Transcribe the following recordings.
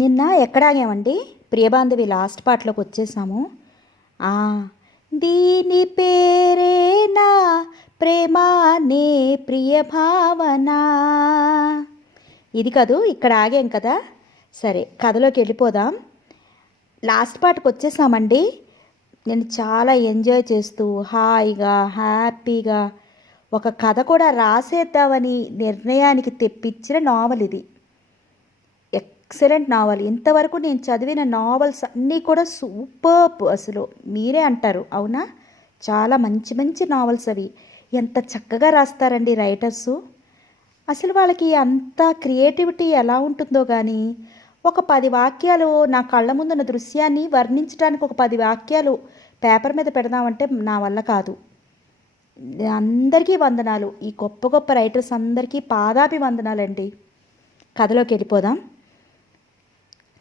నిన్న ఎక్కడ ఆగామండి? ప్రియబాంధవి లాస్ట్ పార్ట్లోకి వచ్చేసాము. ఆ, దీని పేరేనా ప్రేమానే ప్రియ భావన. ఇది కదూ, ఇక్కడ ఆగాం కదా. సరే, కథలోకి వెళ్ళిపోదాం. లాస్ట్ పార్ట్కి వచ్చేసామండి. నేను చాలా ఎంజాయ్ చేస్తూ హాయిగా హ్యాపీగా ఒక కథ కూడా రాసేద్దామని నిర్ణయానికి తెప్పించిన నావల్ ఇది. Excellent novel. ఇంతవరకు నేను చదివిన నావల్స్ అన్నీ కూడా సూపర్బ్. అసలు మీరే అంటారు, అవునా? చాలా మంచి మంచి నావల్స్ అవి. ఎంత చక్కగా రాస్తారండి రైటర్సు. అసలు వాళ్ళకి అంత క్రియేటివిటీ ఎలా ఉంటుందో కానీ, ఒక 10 వాక్యాలు నా కళ్ళ ముందున్న దృశ్యాన్ని వర్ణించడానికి ఒక 10 వాక్యాలు పేపర్ మీద పెడదామంటే నా వల్ల కాదు. అందరికీ వందనాలు. ఈ గొప్ప గొప్ప రైటర్స్ అందరికీ పాదాభి వందనాలండి. కథలోకి వెళ్ళిపోదాం.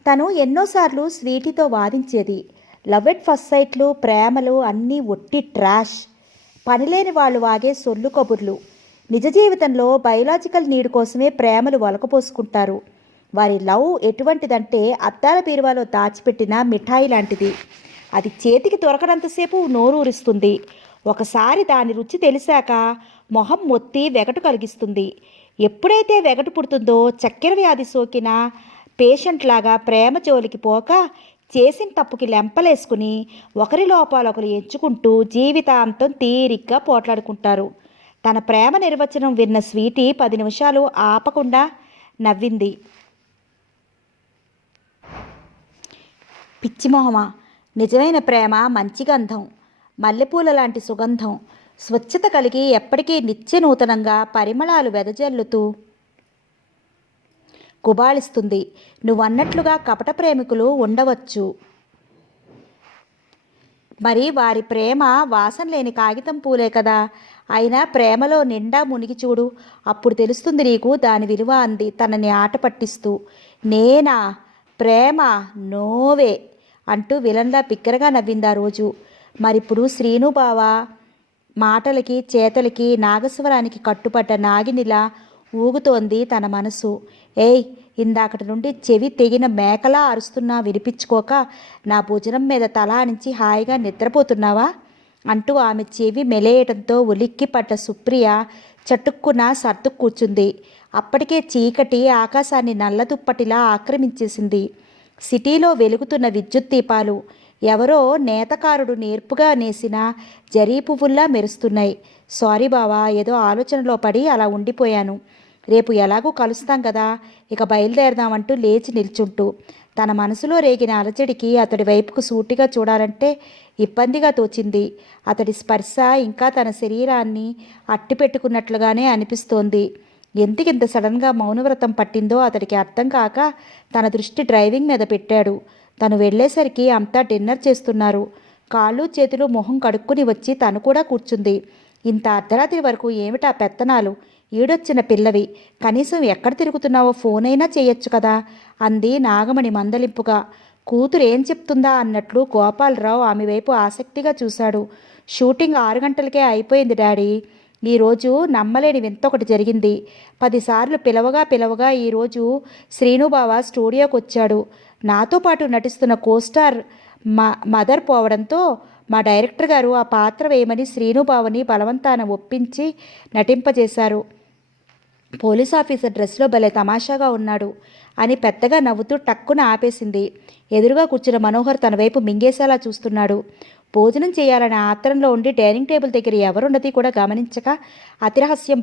తను ఎన్నోసార్లు స్వీటీతో వాదించేది, లవ్ ఎట్ ఫస్ట్ సైట్లు, ప్రేమలు అన్నీ ఒట్టి ట్రాష్, పనిలేని వాళ్ళు వాగే సొల్లు కబుర్లు. నిజ జీవితంలో బయోలాజికల్ నీడ్ కోసమే ప్రేమలు వలకపోసుకుంటారు. వారి లవ్ ఎటువంటిదంటే అద్దాల బీరువాలో దాచిపెట్టిన మిఠాయి లాంటిది. అది చేతికి దొరకనంతసేపు నోరూరిస్తుంది. ఒకసారి దాని రుచి తెలిసాక మొహం మొత్తి వెగటు కలిగిస్తుంది. ఎప్పుడైతే వెగటు పుడుతుందో చక్కెర వ్యాధి సోకిన పేషెంట్ లాగా ప్రేమ జోలికి పోక చేసిన తప్పుకి లెంపలేసుకుని ఒకరి లోపాలొకరు ఎంచుకుంటూ జీవితాంతం తీరిగ్గా పోట్లాడుకుంటారు. తన ప్రేమ నిర్వచనం విన్న స్వీటీ 10 నిమిషాలు ఆపకుండా నవ్వింది. పిచ్చిమోహమా, నిజమైన ప్రేమ మంచి గంధం, మల్లెపూల లాంటి సుగంధం, స్వచ్ఛత కలిగి ఎప్పటికీ నిత్య నూతనంగా పరిమళాలు వెదజల్లుతూ గుబాళిస్తుంది. నువ్వన్నట్లుగా కపట ప్రేమికులు ఉండవచ్చు, మరి వారి ప్రేమ వాసన లేని కాగితం పూలే కదా. అయినా ప్రేమలో నిండా మునిగి చూడు, అప్పుడు తెలుస్తుంది నీకు దాని విలువ అంది తనని ఆట పట్టిస్తూ. నేనా? ప్రేమ? నోవే అంటూ విలన్లా బిగ్గరగా నవ్వింది ఆ రోజు. మరిప్పుడు శ్రీను బావ మాటలకి చేతలకి నాగస్వరానికి కట్టుపడ్డ నాగినిలా ఊగుతోంది తన మనసు. ఏయ్, ఇందాకటి నుండి చెవి తెగిన మేకలా అరుస్తున్నా వినిపించుకోక నా భుజనం మీద తల ఆనించి హాయిగా నిద్రపోతున్నావా అంటూ ఆమె చెవి మెలేయటంతో ఉలిక్కి పడ్డ సుప్రియ చటుక్కున సర్దు కూర్చుంది. అప్పటికే చీకటి ఆకాశాన్ని నల్లదుప్పటిలా ఆక్రమించేసింది. సిటీలో వెలుగుతున్న విద్యుత్ దీపాలు ఎవరో నేతకారుడు నేర్పుగా నేసిన జరీ పువ్వుల్లా మెరుస్తున్నాయి. సారీ బావా, ఏదో ఆలోచనలో పడి అలా ఉండిపోయాను. రేపు ఎలాగూ కలుస్తాం కదా, ఇక బయలుదేరదామంటూ లేచి నిల్చుంటూ తన మనసులో రేగిన అలజడికి అతడి వైపుకు సూటిగా చూడాలంటే ఇబ్బందిగా తోచింది. అతడి స్పర్శ ఇంకా తన శరీరాన్ని అట్టిపెట్టుకున్నట్లుగానే అనిపిస్తోంది. ఎందుకింత సడన్గా మౌనవ్రతం పట్టిందో అతడికి అర్థం కాక తన దృష్టి డ్రైవింగ్ మీద పెట్టాడు. తను వెళ్ళేసరికి అంతా డిన్నర్ చేస్తున్నారు. కాళ్ళు చేతులు మొహం కడుక్కుని వచ్చి తను కూడా కూర్చుంది. ఇంత అర్ధరాత్రి వరకు ఏమిటా పెత్తనాలు? ఈడొచ్చిన పిల్లవి, కనీసం ఎక్కడ తిరుగుతున్నావో ఫోన్ అయినా చేయొచ్చు కదా అంది నాగమణి మందలింపుగా. కూతురు ఏం చెప్తుందా అన్నట్లు గోపాలరావు ఆమె వైపు ఆసక్తిగా చూశాడు. షూటింగ్ 6 గంటలకే అయిపోయింది డాడీ. ఈరోజు నమ్మలేని వింతొకటి జరిగింది. 10 సార్లు పిలవగా ఈరోజు శ్రీనుబావ స్టూడియోకి వచ్చాడు. నాతో పాటు నటిస్తున్న కోస్టార్ మదర్ పోవడంతో మా డైరెక్టర్ గారు ఆ పాత్ర వేయమని శ్రీనుబావని బలవంతాన ఒప్పించి నటింపజేశారు. పోలీస్ ఆఫీసర్ డ్రెస్లో భలే తమాషాగా ఉన్నాడు అని పెద్దగా నవ్వుతూ టక్కున ఆపేసింది. ఎదురుగా కూర్చున్న మనోహర్ తన వైపు మింగేసేలా చూస్తున్నాడు. భోజనం చేయాలనే ఆత్రంలో ఉండి డైనింగ్ టేబుల్ దగ్గర ఎవరున్నది కూడా గమనించక అతిరహస్యం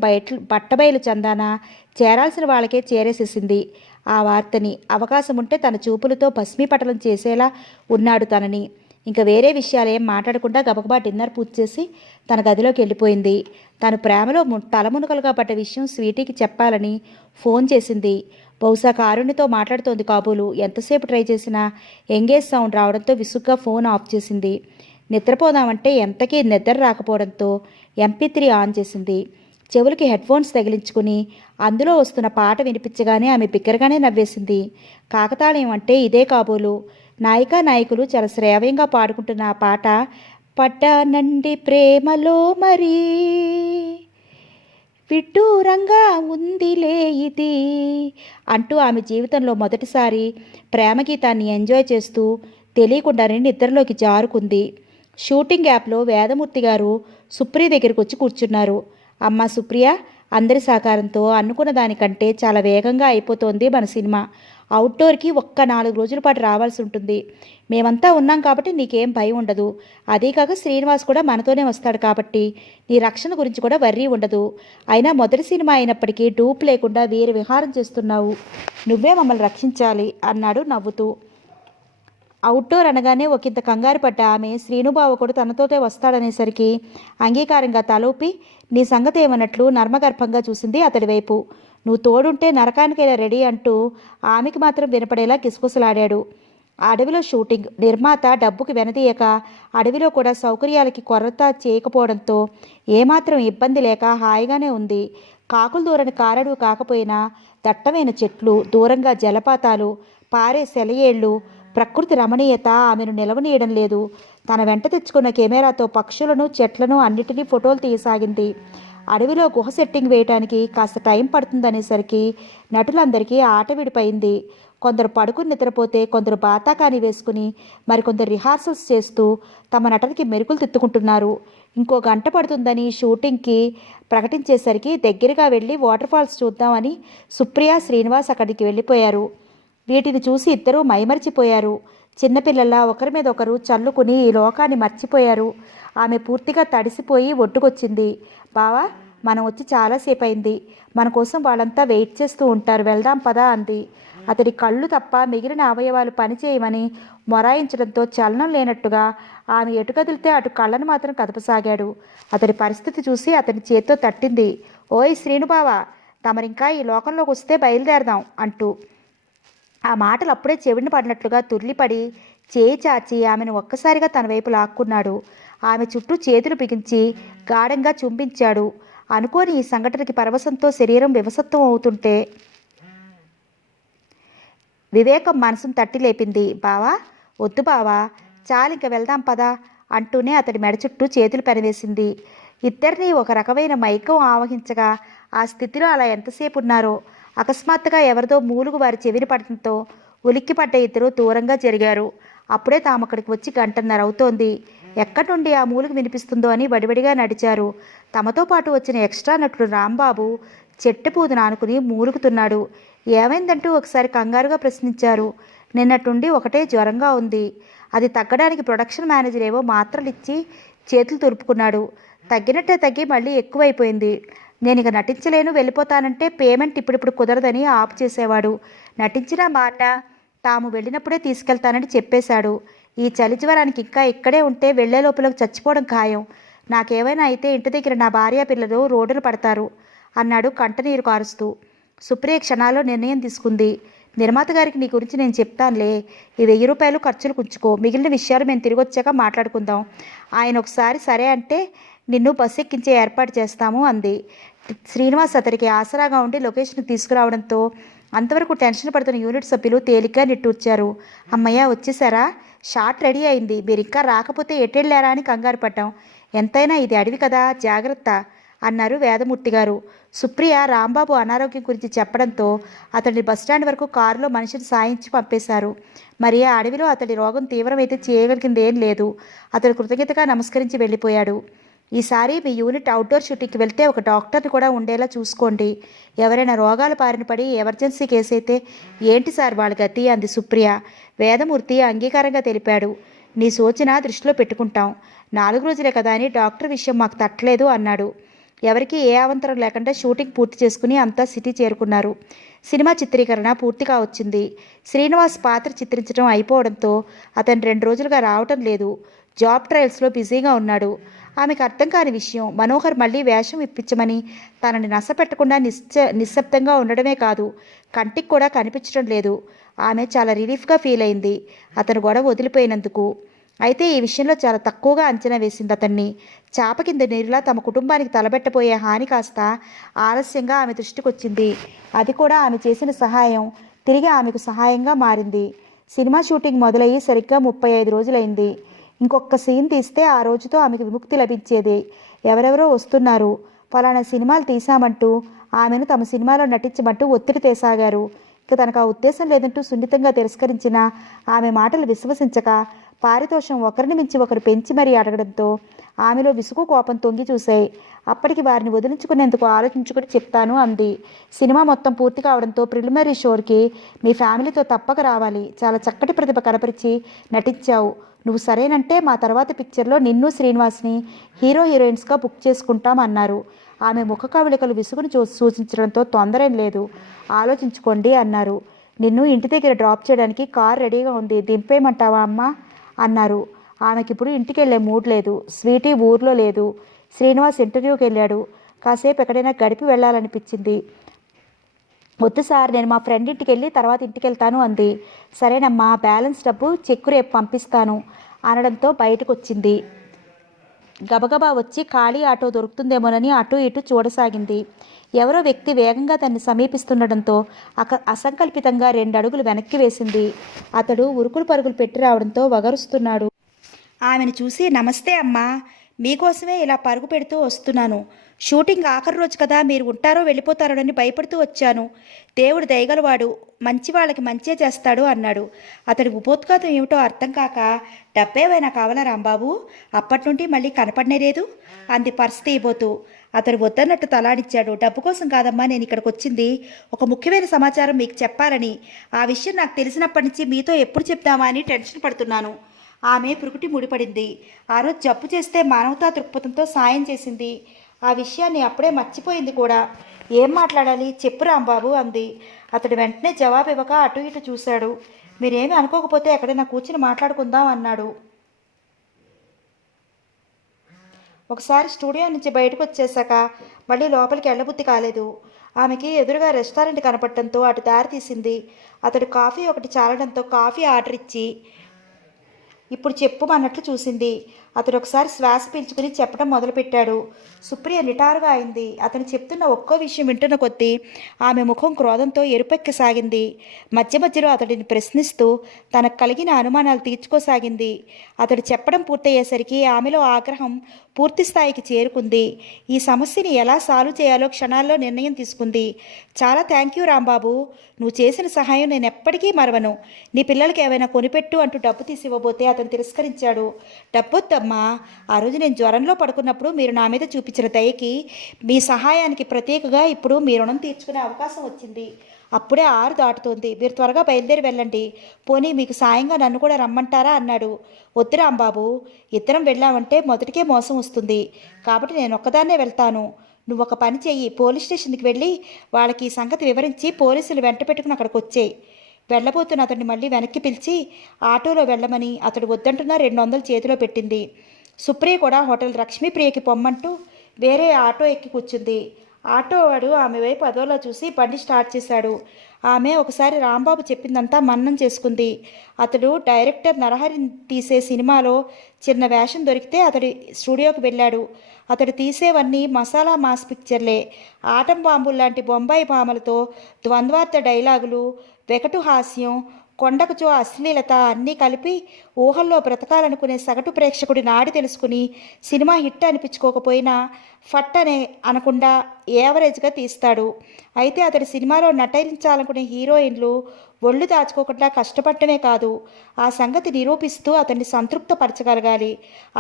బట్టబయలు చందాన చేరాల్సిన వాళ్ళకే చేరేసేసింది ఆ వార్తని. అవకాశం ఉంటే తన చూపులతో భస్మీపటలం చేసేలా ఉన్నాడు తనని. ఇంకా వేరే విషయాలేం మాట్లాడకుండా గబగబా డిన్నర్ పూర్తి చేసి తన గదిలోకి వెళ్ళిపోయింది. తను ప్రేమలో తలమునకలుగా పడ్డ విషయం స్వీటీకి చెప్పాలని ఫోన్ చేసింది. బహుశా కారుణ్యతో మాట్లాడుతోంది కాబోలు. ఎంతసేపు ట్రై చేసినా ఎంగేజ్ సౌండ్ రావడంతో విసుగ్గా ఫోన్ ఆఫ్ చేసింది. నిద్రపోదామంటే ఎంతకీ నిద్ర రాకపోవడంతో MP3 ఆన్ చేసింది. చెవులకి హెడ్ఫోన్స్ తగిలించుకుని అందులో వస్తున్న పాట వినిపించగానే ఆమె బిగ్గరగానే నవ్వేసింది. కాకతాళీయం అంటే ఇదే కాబోలు. నాయికా నాయకులు చాలా శ్రావ్యంగా పాడుకుంటున్న ఆ పాట పడ్డానండి ప్రేమలో మరి విడ్డూరంగా ఉందిలే ఇది అంటూ ఆమె జీవితంలో మొదటిసారి ప్రేమ గీతాన్ని ఎంజాయ్ చేస్తూ తెలియకుండానే నిద్రలోకి జారుకుంది. షూటింగ్ యాప్లో వేదమూర్తి గారు సుప్రియ దగ్గరికి వచ్చి కూర్చున్నారు. అమ్మ సుప్రియ, అందరి సహకారంతో అనుకున్న దానికంటే చాలా వేగంగా అయిపోతోంది మన సినిమా. అవుట్డోర్కి ఒక్క 4 రోజుల పాటు రావాల్సి ఉంటుంది. మేమంతా ఉన్నాం కాబట్టి నీకేం భయం ఉండదు. అదీకాక శ్రీనివాస్ కూడా మనతోనే వస్తాడు కాబట్టి నీ రక్షణ గురించి కూడా వర్రీ ఉండదు. అయినా మొదటి సినిమా అయినప్పటికీ డూప్ లేకుండా వీర విహారం చేస్తున్నావు. నువ్వే మమ్మల్ని రక్షించాలి అన్నాడు నవ్వుతూ. అవుట్డోర్ అనగానే ఒకంత కంగారు పడ్డ ఆమె శ్రీనుబావ కూడా తనతోటే వస్తాడనేసరికి అంగీకారంగా తలూపి నీ సంగతి ఏమన్నట్లు నర్మగర్భంగా చూసింది అతడి వైపు. నువ్వు తోడుంటే నరకానికైనా రెడీ అంటూ ఆమెకి మాత్రం వినపడేలా కిసుకుసలాడాడు. అడవిలో షూటింగ్. నిర్మాత డబ్బుకి వెనదీయక అడవిలో కూడా సౌకర్యాలకి కొరత చేయకపోవడంతో ఏమాత్రం ఇబ్బంది లేక హాయిగానే ఉంది. కాకులు దూరని కారడు కాకపోయినా దట్టమైన చెట్లు, దూరంగా జలపాతాలు, పారే సెలయేళ్ళు, ప్రకృతి రమణీయత ఆమెను నిలవనీయడం లేదు. తన వెంట తెచ్చుకున్న కెమెరాతో పక్షులను, చెట్లను అన్నిటినీ ఫోటోలు తీయసాగింది. అడవిలో గుహ సెట్టింగ్ వేయటానికి కాస్త టైం పడుతుందనేసరికి నటులందరికీ ఆట విడిపోయింది. కొందరు పడుకుని నిద్రపోతే, కొందరు బాతాకాని వేసుకుని, మరికొందరు రిహార్సల్స్ చేస్తూ తమ నటనకి మెరుకులు తిత్తుకుంటున్నారు. ఇంకో గంట పడుతుందని షూటింగ్కి ప్రకటించేసరికి దగ్గరగా వెళ్ళి వాటర్ ఫాల్స్ చూద్దామని సుప్రియ, శ్రీనివాస్ అక్కడికి వెళ్ళిపోయారు. వీటిని చూసి ఇద్దరూ మైమరిచిపోయారు. చిన్నపిల్లల్లా ఒకరి మీద ఒకరు చల్లుకుని ఈ లోకాన్ని మర్చిపోయారు. ఆమె పూర్తిగా తడిసిపోయి ఒడ్డుకొచ్చింది. బావా, మనం వచ్చి చాలాసేపు అయింది. మన కోసం వాళ్ళంతా వెయిట్ చేస్తూ ఉంటారు, వెళ్దాం పదా అంది. అతడి కళ్ళు తప్ప మిగిలిన అవయవాలు పనిచేయమని మొరాయించడంతో చలనం లేనట్టుగా ఆమె ఎటు కదిలితే అటు కళ్ళను మాత్రం కదపసాగాడు. అతడి పరిస్థితి చూసి అతని చేత్తో తట్టింది. ఓయ్ శ్రీనుబావా, తమరింకా ఈ లోకంలోకి వస్తే బయలుదేరదాం అంటూ. ఆ మాటలు అప్పుడే చెవిన పడినట్లుగా తుర్లిపడి చేయి చాచి ఆమెను ఒక్కసారిగా తన వైపు లాక్కున్నాడు. ఆమె చుట్టూ చేతులు బిగించి గాఢంగా చుంబించాడు. అనుకోని ఈ సంఘటనకి పరవశంతో శరీరం వివసత్వం అవుతుంటే వివేకం మనసును తట్టి లేపింది. బావా, వద్దు బావా, చాలింక వెళ్దాం పదా అంటూనే అతడి మెడ చుట్టూ చేతులు పెనవేసింది. ఇద్దరినీ ఒక రకమైన మైకం ఆవహించగా ఆ స్థితిలో అలా ఎంతసేపు ఉన్నారో. అకస్మాత్తుగా ఎవరిదో మూలుగు వారి చెవిని పడటంతో ఉలిక్కిపడ్డ ఇద్దరు దూరంగా జరిగారు. అప్పుడే తాము అక్కడికి వచ్చి 1 గంటన్నర అవుతోంది. ఎక్కడి నుండి ఆ మూలుగు వినిపిస్తుందో అని వడివడిగా నడిచారు. తమతో పాటు వచ్చిన ఎక్స్ట్రా నటుడు రాంబాబు చెట్టు పూదును ఆనుకుని మూలుగుతున్నాడు. ఏమైందంటూ ఒకసారి కంగారుగా ప్రశ్నించారు. నిన్నటుండి ఒకటే జ్వరంగా ఉంది. అది తగ్గడానికి ప్రొడక్షన్ మేనేజర్ ఏవో మాత్రలు ఇచ్చి చేతులు తురుపుకున్నాడు. తగ్గినట్టే తగ్గి మళ్ళీ ఎక్కువైపోయింది. నేను ఇక నటించలేను, వెళ్ళిపోతానంటే పేమెంట్ ఇప్పుడిప్పుడు కుదరదని ఆపు చేసేవాడు. నటించినా మాట తాము వెళ్ళినప్పుడే తీసుకెళ్తానని చెప్పేశాడు. ఈ చలి జ్వరానికి ఇంకా ఇక్కడే ఉంటే వెళ్లే లోపలకు చచ్చిపోవడం ఖాయం. నాకేమైనా అయితే ఇంటి దగ్గర నా భార్య పిల్లలు రోడ్డున పడతారు అన్నాడు కంటనీరు కారుస్తూ. సుప్రియ క్షణాల్లో నిర్ణయం తీసుకుంది. నిర్మాత గారికి నీ గురించి నేను చెప్తానులే. ఈ 1000 రూపాయలు ఖర్చులు ఉంచుకో, మిగిలిన విషయాలు మేము తిరిగి వచ్చాక మాట్లాడుకుందాం. ఆయన ఒకసారి సరే అంటే నిన్ను బస్సు ఎక్కించే ఏర్పాటు చేస్తాము అంది. శ్రీనివాస్ అతడికి ఆసరాగా ఉండి లొకేషన్కి తీసుకురావడంతో అంతవరకు టెన్షన్ పడుతున్న యూనిట్ సభ్యులు తేలిగ్గా నిట్టూర్చారు. అమ్మయ్య, వచ్చేసారా? షాట్ రెడీ అయింది. మీరు ఇంకా రాకపోతే ఎటెళ్ళారా అని కంగారు పడ్డాం. ఎంతైనా ఇది అడవి కదా, జాగ్రత్త అన్నారు వేదమూర్తి గారు. సుప్రియ రాంబాబు అనారోగ్యం గురించి చెప్పడంతో అతడిని బస్టాండ్ వరకు కారులో మనిషిని సాయించి పంపేశారు. మరి ఆ అడవిలో అతడి రోగం తీవ్రమైతే చేయగలిగిందేం లేదు. అతడు కృతజ్ఞతగా నమస్కరించి వెళ్ళిపోయాడు. ఈసారి మీ యూనిట్ అవుట్డోర్ షూటింగ్కి వెళ్తే ఒక డాక్టర్ని కూడా ఉండేలా చూసుకోండి. ఎవరైనా రోగాల బారిన పడి ఎమర్జెన్సీ కేసు అయితే ఏంటి సార్ వాళ్ళ గతి అంది సుప్రియ. వేదమూర్తి అంగీకారంగా తెలిపాడు. నీ సూచన దృష్టిలో పెట్టుకుంటాం. 4 రోజులే కదా అని డాక్టర్ విషయం మాకు తట్టలేదు అన్నాడు. ఎవరికీ ఏ అవంతరం లేకుండా షూటింగ్ పూర్తి చేసుకుని అంతా సిటీ చేరుకున్నారు. సినిమా చిత్రీకరణ పూర్తిగా వచ్చింది. శ్రీనివాస్ పాత్ర చిత్రించడం అయిపోవడంతో అతను 2 రోజులుగా రావటం లేదు. జాబ్ ట్రయల్స్లో బిజీగా ఉన్నాడు. ఆమెకు అర్థం కాని విషయం, మనోహర్ మళ్ళీ వేషం ఇప్పించమని తనని నష్టపెట్టకుండా నిశ్శబ్దంగా ఉండడమే కాదు, కంటికి కూడా కనిపించడం లేదు. ఆమె చాలా రిలీఫ్గా ఫీల్ అయింది అతను గొడవ వదిలిపోయినందుకు. అయితే ఈ విషయంలో చాలా తక్కువగా అంచనా వేసింది అతన్ని. చాప కింద నీరులా తమ కుటుంబానికి తలబెట్టబోయే హాని కాస్త ఆలస్యంగా ఆమె దృష్టికొచ్చింది. అది కూడా ఆమె చేసిన సహాయం తిరిగి ఆమెకు సహాయంగా మారింది. సినిమా షూటింగ్ మొదలయ్యి సరిగ్గా 35 రోజులైంది. ఇంకొక సీన్ తీస్తే ఆ రోజుతో ఆమెకు విముక్తి లభించేది. ఎవరెవరో వస్తున్నారు. ఫలానా సినిమాలు తీశామంటూ ఆమెను తమ సినిమాలో నటించమంటూ ఒత్తిడి తేసాగారు. ఇక తనకు ఆ ఉద్దేశం లేదంటూ సున్నితంగా తిరస్కరించిన ఆమె మాటలు విశ్వసించక పారితోషం ఒకరిని మించి ఒకరు పెంచి మరీ అడగడంతో ఆమెలో విసుగు కోపం తొంగి చూశాయి. అప్పటికి వారిని వదిలించుకునేందుకు ఆలోచించుకుని చెప్తాను అంది. సినిమా మొత్తం పూర్తి కావడంతో ప్రిలిమినరీ షోకి మీ ఫ్యామిలీతో తప్పక రావాలి. చాలా చక్కటి ప్రతిభ కనపరిచి నటించావు. నువ్వు సరేనంటే మా తర్వాత పిక్చర్లో నిన్ను శ్రీనివాస్ని హీరోయిన్స్గా బుక్ చేసుకుంటాం అన్నారు. ఆమె ముఖ కవళికలు విసుగును సూచించడంతో తొందరేం లేదు, ఆలోచించుకోండి అన్నారు. నిన్ను ఇంటి దగ్గర డ్రాప్ చేయడానికి కార్ రెడీగా ఉంది, దింపేయమంటావా అమ్మా అన్నారు. ఆమెకి ఇప్పుడు ఇంటికి వెళ్ళే మూడ్ లేదు. స్వీటీ ఊర్లో లేదు. శ్రీనివాస్ ఇంటర్వ్యూకి వెళ్ళాడు. కాసేపు ఎక్కడైనా గడిపి వెళ్ళాలనిపించింది. వద్దు సార్, నేను మా ఫ్రెండ్ ఇంటికి వెళ్ళి తర్వాత ఇంటికి వెళ్తాను అంది. సరేనమ్మా, బ్యాలెన్స్ డబ్బు చెక్కు రేపు పంపిస్తాను అనడంతో బయటకు వచ్చింది. గబగబా వచ్చి ఖాళీ ఆటో దొరుకుతుందేమోనని అటు ఇటు చూడసాగింది. ఎవరో వ్యక్తి వేగంగా తన్ని సమీపిస్తుండడంతో అసంకల్పితంగా 2 అడుగులు వెనక్కి వేసింది. అతడు ఉరుకులు పరుగులు పెట్టి రావడంతో వగరుస్తున్నాడు. ఆమెను చూసి నమస్తే అమ్మా, మీకోసమే ఇలా పరుగు పెడుతూ వస్తున్నాను. షూటింగ్ ఆఖరి రోజు కదా, మీరు ఉంటారో వెళ్ళిపోతారోనని భయపడుతూ వచ్చాను. దేవుడు దయగలవాడు, మంచి వాళ్ళకి మంచే చేస్తాడు అన్నాడు. అతడి ఉపోద్ఘాతం ఏమిటో అర్థం కాక డబ్బేవైనా కావాలా రాంబాబు, అప్పటి నుండి మళ్ళీ కనపడనే లేదు అంది పర్స్ తీయబోతూ. అతడు వద్దన్నట్టు తలాడించాడు. డబ్బు కోసం కాదమ్మా నేను ఇక్కడికి వచ్చింది, ఒక ముఖ్యమైన సమాచారం మీకు చెప్పాలని. ఆ విషయం నాకు తెలిసినప్పటి నుంచి మీతో ఎప్పుడు చెప్దామా అని టెన్షన్ పడుతున్నాను. ఆమె పురుకుటి ముడిపడింది. ఆ రోజు జబ్బు చేస్తే మానవతా దృక్పథంతో సాయం చేసింది. ఆ విషయాన్ని అప్పుడే మర్చిపోయింది కూడా. ఏం మాట్లాడాలి చెప్పు రాంబాబు అంది. అతడు వెంటనే జవాబు ఇవ్వక అటు ఇటు చూశాడు. మీరేమీ అనుకోకపోతే ఎక్కడైనా కూర్చుని మాట్లాడుకుందాం అన్నాడు. ఒకసారి స్టూడియో నుంచి బయటకు వచ్చేసాక మళ్ళీ లోపలికి వెళ్ళబుద్ధి కాలేదు. ఆమెకి ఎదురుగా రెస్టారెంట్ కనపడటంతో అటు దారి తీసింది. అతడు కాఫీ ఒకటి చాలడంతో కాఫీ ఆర్డర్ ఇచ్చి ఇప్పుడు చెప్పుమన్నట్లు చూసింది. అతడు ఒకసారి శ్వాస పీల్చుకుని చెప్పడం మొదలుపెట్టాడు. సుప్రియ నిటారుగా అయింది. అతను చెప్తున్న ఒక్కో విషయం వింటున్న కొద్దీ ఆమె ముఖం క్రోధంతో ఎరుపెక్కసాగింది. మధ్య మధ్యలో అతడిని ప్రశ్నిస్తూ తనకు కలిగిన అనుమానాలు తీర్చుకోసాగింది. అతడు చెప్పడం పూర్తయ్యేసరికి ఆమెలో ఆగ్రహం పూర్తి స్థాయికి చేరుకుంది. ఈ సమస్యని ఎలా సాల్వ్ చేయాలో క్షణాల్లో నిర్ణయం తీసుకుంది. చాలా థ్యాంక్ యూ రాంబాబు, నువ్వు చేసిన సహాయం నేను ఎప్పటికీ మరవను. నీ పిల్లలకి ఏమైనా కొనిపెట్టు అంటూ డబ్బు తీసివ్వబోతే అతను తిరస్కరించాడు. డబ్బొద్దమ్మా, ఆ రోజు నేను జ్వరంలో పడుకున్నప్పుడు మీరు నా మీద చూపించిన దయకి, మీ సహాయానికి ప్రత్యేకగా ఇప్పుడు మీ రుణం తీర్చుకునే అవకాశం వచ్చింది. అప్పుడే 6 దాటుతోంది, మీరు త్వరగా బయలుదేరి వెళ్ళండి. పోనీ మీకు సాయంగా నన్ను కూడా రమ్మంటారా అన్నాడు. వద్దు రాంబాబు, ఇద్దరం వెళ్ళామంటే మొదటికే మోసం వస్తుంది. కాబట్టి నేను ఒక్కదాన్నే వెళ్తాను. నువ్వు ఒక పని చెయ్యి, పోలీస్ స్టేషన్కి వెళ్ళి వాళ్ళకి ఈ సంగతి వివరించి పోలీసులు వెంట పెట్టుకుని అక్కడికి వచ్చేయి. వెళ్ళబోతున్న అతన్ని మళ్ళీ వెనక్కి పిలిచి ఆటోలో వెళ్ళమని అతడు వద్దంటున్నా 200 చేతిలో పెట్టింది. సుప్రియ కూడా హోటల్ లక్ష్మీప్రియకి పొమ్మంటూ వేరే ఆటో ఎక్కి కూర్చుంది. ఆటో వాడు ఆమె వైపు అదోలా చూసి బండి స్టార్ట్ చేశాడు. ఆమె ఒకసారి రాంబాబు చెప్పిందంతా మన్నం చేసుకుంది. అతడు డైరెక్టర్ నరహరిని తీసే సినిమాలో చిన్న వేషం దొరికితే అతడి స్టూడియోకి వెళ్ళాడు. అతడు తీసేవన్నీ మసాలా మాస్ పిక్చర్లే. ఆటం బాంబులు లాంటి బొంబాయి భామలతో ద్వంద్వార్థ డైలాగులు, వెకటు హాస్యం, కొండకుచో అశ్లీలత అన్నీ కలిపి ఊహల్లో బ్రతకాలనుకునే సగటు ప్రేక్షకుడి నాడి తెలుసుకుని సినిమా హిట్ అనిపించుకోకపోయినా ఫట్ అనే అనకుండా యావరేజ్గా తీస్తాడు. అయితే అతడి సినిమాలో నటించాలనుకునే హీరోయిన్లు ఒళ్ళు దాచుకోకుండా కష్టపడటమే కాదు, ఆ సంగతి నిరూపిస్తూ అతన్ని సంతృప్తపరచగలగాలి.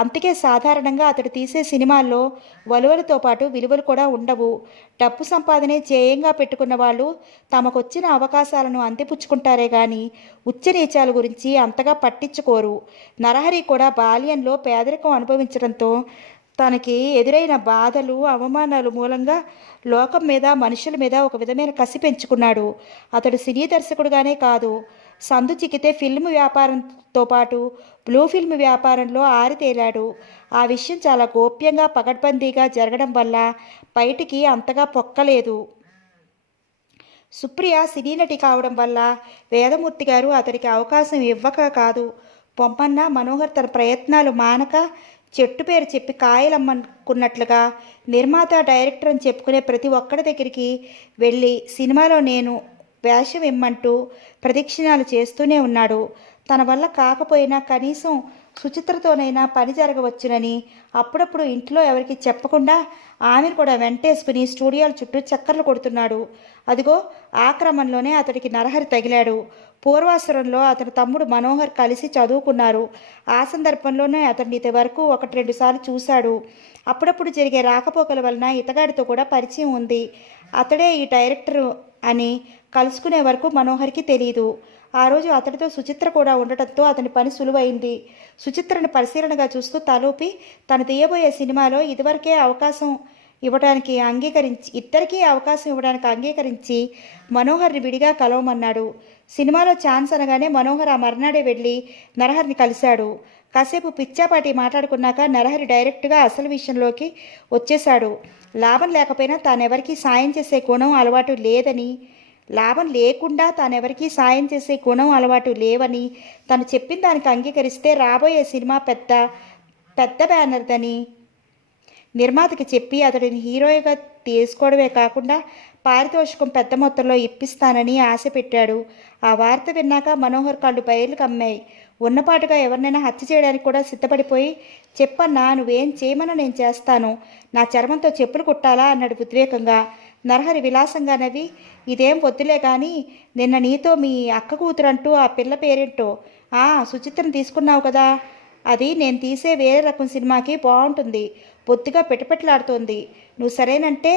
అందుకే సాధారణంగా అతడు తీసే సినిమాల్లో వలువలతో పాటు విలువలు కూడా ఉండవు. డబ్బు సంపాదనే ధ్యేయంగా పెట్టుకున్న వాళ్ళు తమకొచ్చిన అవకాశాలను అందిపుచ్చుకుంటారే కానీ ఉచ్చనీచాల గురించి అంతగా పట్టించుకోరు. నరహరి కూడా బాల్యంలో పేదరికం అనుభవించడంతో తనకి ఎదురైన బాధలు, అవమానాలు మూలంగా లోకం మీద, మనుషుల మీద ఒక విధమైన కసి పెంచుకున్నాడు. అతడు సినీ దర్శకుడుగానే కాదు, సందు చిక్కితే ఫిల్మ్ వ్యాపారంతో పాటు బ్లూ ఫిల్మ్ వ్యాపారంలో ఆరితేలాడు. ఆ విషయం చాలా గోప్యంగా, పకడ్బందీగా జరగడం వల్ల బయటికి అంతగా పొక్కలేదు. సుప్రియ సినీ నటి కావడం వల్ల వేదమూర్తి గారు అతడికి అవకాశం ఇవ్వక కాదు, పొమ్మన్న మనోహర్ తన ప్రయత్నాలు మానక చెట్టు పేరు చెప్పి కాయలమ్మనుకున్నట్లుగా నిర్మాత, డైరెక్టర్ అని చెప్పుకునే ప్రతి ఒక్కడి దగ్గరికి వెళ్ళి సినిమాలో నేను వేషం ఇమ్మంటూ ప్రదక్షిణాలు చేస్తూనే ఉన్నాడు. తన వల్ల కాకపోయినా కనీసం సుచిత్రతోనైనా పని జరగవచ్చునని అప్పుడప్పుడు ఇంట్లో ఎవరికి చెప్పకుండా ఆమెను కూడా వెంటేసుకుని స్టూడియోల చుట్టూ చక్కర్లు కొడుతున్నాడు. అదిగో ఆ క్రమంలోనే అతడికి నరహరి తగిలాడు. పూర్వాశ్రమంలో అతని తమ్ముడు మనోహర్ కలిసి చదువుకున్నారు. ఆ సందర్భంలోనే అతన్ని ఇది వరకు 1-2 సార్లు చూశాడు. అప్పుడప్పుడు జరిగే రాకపోకల వలన ఇతగాడితో కూడా పరిచయం ఉంది. అతడే ఈ డైరెక్టర్ అని కలుసుకునే వరకు మనోహర్కి తెలియదు. ఆ రోజు అతడితో సుచిత్ర కూడా ఉండటంతో అతని పని సులువైంది. సుచిత్రను పరిశీలనగా చూస్తూ తలూపి తను తీయబోయే సినిమాలో ఇదివరకే అవకాశం ఇద్దరికీ అవకాశం ఇవ్వడానికి అంగీకరించి మనోహర్ని విడిగా కలవమన్నాడు. సినిమాలో ఛాన్స్ అనగానే మనోహర్ ఆ మర్నాడే వెళ్ళి నరహరిని కలిశాడు. కాసేపు పిచ్చాపాటి మాట్లాడుకున్నాక నరహరి డైరెక్ట్గా అసలు విషయంలోకి వచ్చేశాడు. లాభం లేకపోయినా తానెవరికీ సాయం చేసే గుణం అలవాటు లేదని, లాభం లేకుండా తానెవరికీ సాయం చేసే గుణం అలవాటు లేవని, తను చెప్పిన దానికి అంగీకరిస్తే రాబోయే సినిమా పెద్ద పెద్ద బ్యానర్దని నిర్మాతకి చెప్పి అతడిని హీరోగా తీసుకోవడమే కాకుండా పారితోషికం పెద్ద మొత్తంలో ఇప్పిస్తానని ఆశ పెట్టాడు. ఆ వార్త విన్నాక మనోహర్ కళ్ళు బయలు కమ్మాయి. ఉన్నపాటుగా ఎవరినైనా హత్య చేయడానికి కూడా సిద్ధపడిపోయి, చెప్పన్నా, నువ్వేం చేయమని నేను చేస్తాను, నా చర్మంతో చెప్పులు కుట్టాలా అన్నాడు ఉద్వేగంగా. నరహరి విలాసంగా నవ్వి, ఇదేం వద్దులే కానీ నిన్న నీతో మీ అక్క కూతురంటూ ఆ పిల్ల పేరేంటో సుచిత్రను తీసుకున్నావు కదా, అది నేను తీసే వేరే రకం సినిమాకి బాగుంటుంది, బొత్తిగా పెట్టుపెట్టలాడుతోంది. నువ్వు సరేనంటే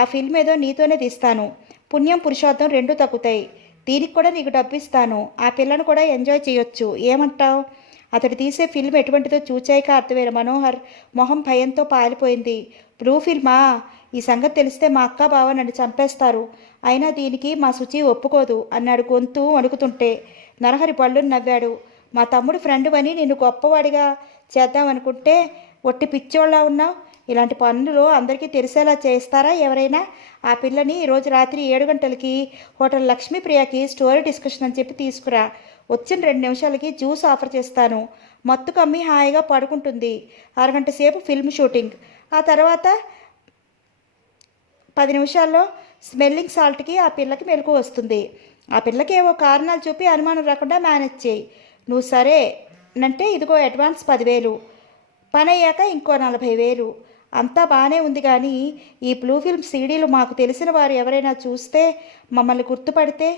ఆ ఫిల్మ్ ఏదో నీతోనే తీస్తాను. పుణ్యం పురుషార్థం రెండూ తగ్గుతాయి. దీనికి కూడా నీకు డబ్బు ఇస్తాను. ఆ పిల్లను కూడా ఎంజాయ్ చేయొచ్చు. ఏమంటావు? అతడు తీసే ఫిల్మ్ ఎటువంటిదో చూచాయిక అర్థమైన మనోహర్ మొహం భయంతో పాలిపోయింది. బ్లూ ఫిల్మా? ఈ సంగతి తెలిస్తే మా అక్క బావ నన్ను చంపేస్తారు. అయినా దీనికి మా శుచి ఒప్పుకోదు అన్నాడు గొంతు వణుకుతుంటే. నరహరి పళ్ళుని నవ్వాడు. మా తమ్ముడు ఫ్రెండ్ అని నిన్ను గొప్పవాడిగా చేద్దామనుకుంటే ఒట్టి పిచ్చోళ్ళ ఉన్నావు. ఇలాంటి పనులు అందరికీ తెలిసేలా చేస్తారా ఎవరైనా? ఆ పిల్లని ఈరోజు రాత్రి 7 గంటలకి హోటల్ లక్ష్మీప్రియకి స్టోరీ డిస్కషన్ అని చెప్పి తీసుకురా. వచ్చిన 2 నిమిషాలకి జ్యూస్ ఆఫర్ చేస్తాను. మత్తు కమ్మి హాయిగా పడుకుంటుంది. 6 గంట సేపు ఫిల్మ్ షూటింగ్. ఆ తర్వాత 10 నిమిషాల్లో స్మెల్లింగ్ సాల్ట్కి ఆ పిల్లకి మెలకు వస్తుంది. ఆ పిల్లకి ఏవో కారణాలు చూపి అనుమానం రాకుండా మేనేజ్ చేయి. నువ్వు సరే అంటే ఇదిగో అడ్వాన్స్ 10,000, పని అయ్యాక ఇంకో 40,000. అంతా బాగానే ఉంది కానీ ఈ బ్లూ ఫిల్మ్ సీడీలు మాకు తెలిసిన వారు ఎవరైనా చూస్తే, మమ్మల్ని గుర్తుపడితే?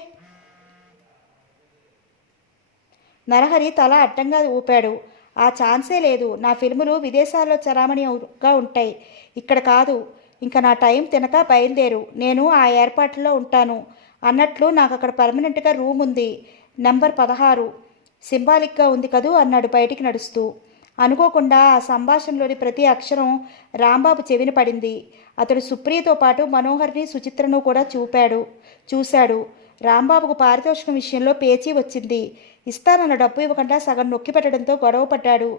నరహరి తల అడ్డంగా ఊపాడు. ఆ ఛాన్సే లేదు. నా ఫిల్ములు విదేశాల్లో చరామణిగా ఉంటాయి, ఇక్కడ కాదు. ఇంకా నా టైం తినక బయలుదేరు, నేను ఆ ఏర్పాట్లలో ఉంటాను. అన్నట్లు నాకు అక్కడ పర్మనెంట్గా రూమ్ ఉంది, నెంబర్ 16. సింబాలిక్గా ఉంది కదూ అన్నాడు బయటికి నడుస్తూ. అనుకోకుండా ఆ సంభాషణలోని ప్రతి అక్షరం రాంబాబు చెవిన పడింది. అతడు సుప్రియతో పాటు మనోహర్ని సుచిత్రను కూడా చూశాడు. రాంబాబుకు పారితోషికం విషయంలో పేచీ వచ్చింది. ఇస్తానన్న డబ్బు ఇవ్వకుండా సగం నొక్కి పెట్టడంతో గొడవ పడ్డాడు.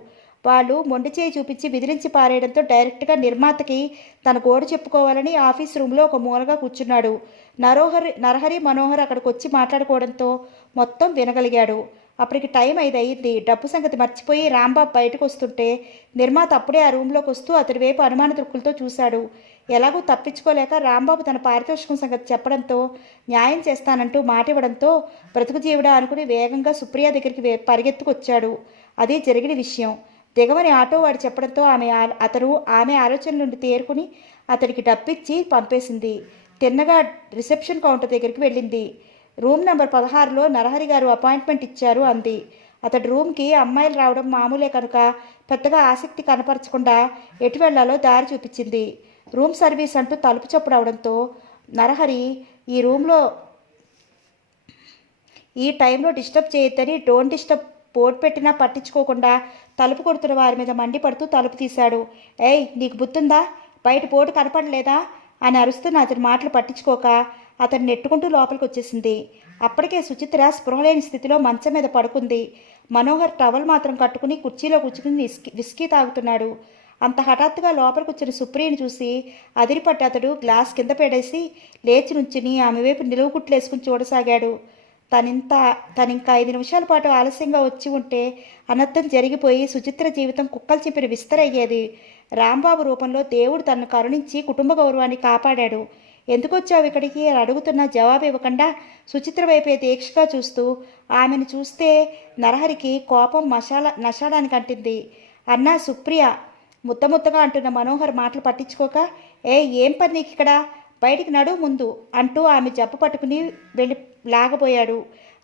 వాళ్ళు మొండి చేయి చూపించి బెదిరించి పారేయడంతో డైరెక్ట్గా నిర్మాతకి తన గోడు చెప్పుకోవాలని ఆఫీస్ రూమ్లో ఒక మూలగా కూర్చున్నాడు. నరహరి మనోహర్ అక్కడికి వచ్చి మాట్లాడుకోవడంతో మొత్తం వినగలిగాడు. అప్పటికి టైం 5 అయింది. డబ్బు సంగతి మర్చిపోయి రాంబాబు బయటకు వస్తుంటే నిర్మాత అప్పుడే ఆ రూమ్లోకి వస్తూ అతడి వైపు అనుమాన దృక్కులతో చూశాడు. ఎలాగూ తప్పించుకోలేక రాంబాబు తన పారితోషికం సంగతి చెప్పడంతో, న్యాయం చేస్తానంటూ మాట ఇవ్వడంతో బ్రతుకు జీవుడా అనుకుని వేగంగా సుప్రియ దగ్గరికి పరిగెత్తుకొచ్చాడు. అది జరిగిన విషయం దిగమని ఆటో వాడు చెప్పడంతో ఆమె ఆలోచన నుండి తేరుకుని అతడికి డబ్బిచ్చి పంపేసింది. తిన్నగా రిసెప్షన్ కౌంటర్ దగ్గరికి వెళ్ళింది. రూమ్ నెంబర్ 16లో నరహరి గారు అపాయింట్మెంట్ ఇచ్చారు అంది. అతడి రూమ్కి అమ్మాయిలు రావడం మామూలే కనుక పెద్దగా ఆసక్తి కనపరచకుండా ఎటు వెళ్లాలో దారి చూపించింది. రూమ్ సర్వీస్ అంటూ తలుపు చప్పుడు అవడంతో నరహరి ఈ టైంలో డిస్టర్బ్ చేయొద్దని డోంట్ డిస్టర్బ్ బోర్డు పెట్టినా పట్టించుకోకుండా తలుపు కొడుతున్న వారి మీద మండిపడుతూ తలుపు తీశాడు. ఏయ్, నీకు బుద్ధుందా? బయట బోర్డు కనపడలేదా అని అరుస్తున్న అతని మాటలు పట్టించుకోక అతన్ని నెట్టుకుంటూ లోపలికి వచ్చేసింది. అప్పటికే సుచిత్ర స్పృహలేని స్థితిలో మంచం మీద పడుకుంది. మనోహర్ టవల్ మాత్రం కట్టుకుని కుర్చీలో కూర్చుని విస్కీ తాగుతున్నాడు. అంత హఠాత్తుగా లోపలికి వచ్చిన సుప్రియని చూసి అదిరిపట్టి అతడు గ్లాస్ కింద పెడేసి లేచి నుంచుని ఆమె వైపు నిలువు కుట్లేసుకుని చూడసాగాడు. తనింకా 5 నిమిషాల పాటు ఆలస్యంగా వచ్చి ఉంటే అనర్థం జరిగిపోయి సుచిత్ర జీవితం కుక్కలు చెప్పిన విస్తరయ్యేది. రాంబాబు రూపంలో దేవుడు తనను కరుణించి కుటుంబ గౌరవాన్ని కాపాడాడు. ఎందుకు వచ్చావు ఇక్కడికి అని అడుగుతున్న జవాబు ఇవ్వకుండా సుచిత్ర వైపే దీక్షగా చూస్తూ ఆమెను చూస్తే నరహరికి కోపం నషాడానికి అంటింది. అన్నా సుప్రియ ముద్దముద్దగా అంటున్న మనోహర్ మాటలు పట్టించుకోక, ఏం పని నీకు ఇక్కడ, బయటికి నడు ముందు అంటూ ఆమె జబ్బు పట్టుకుని వెళ్ళి లాగబోయాడు.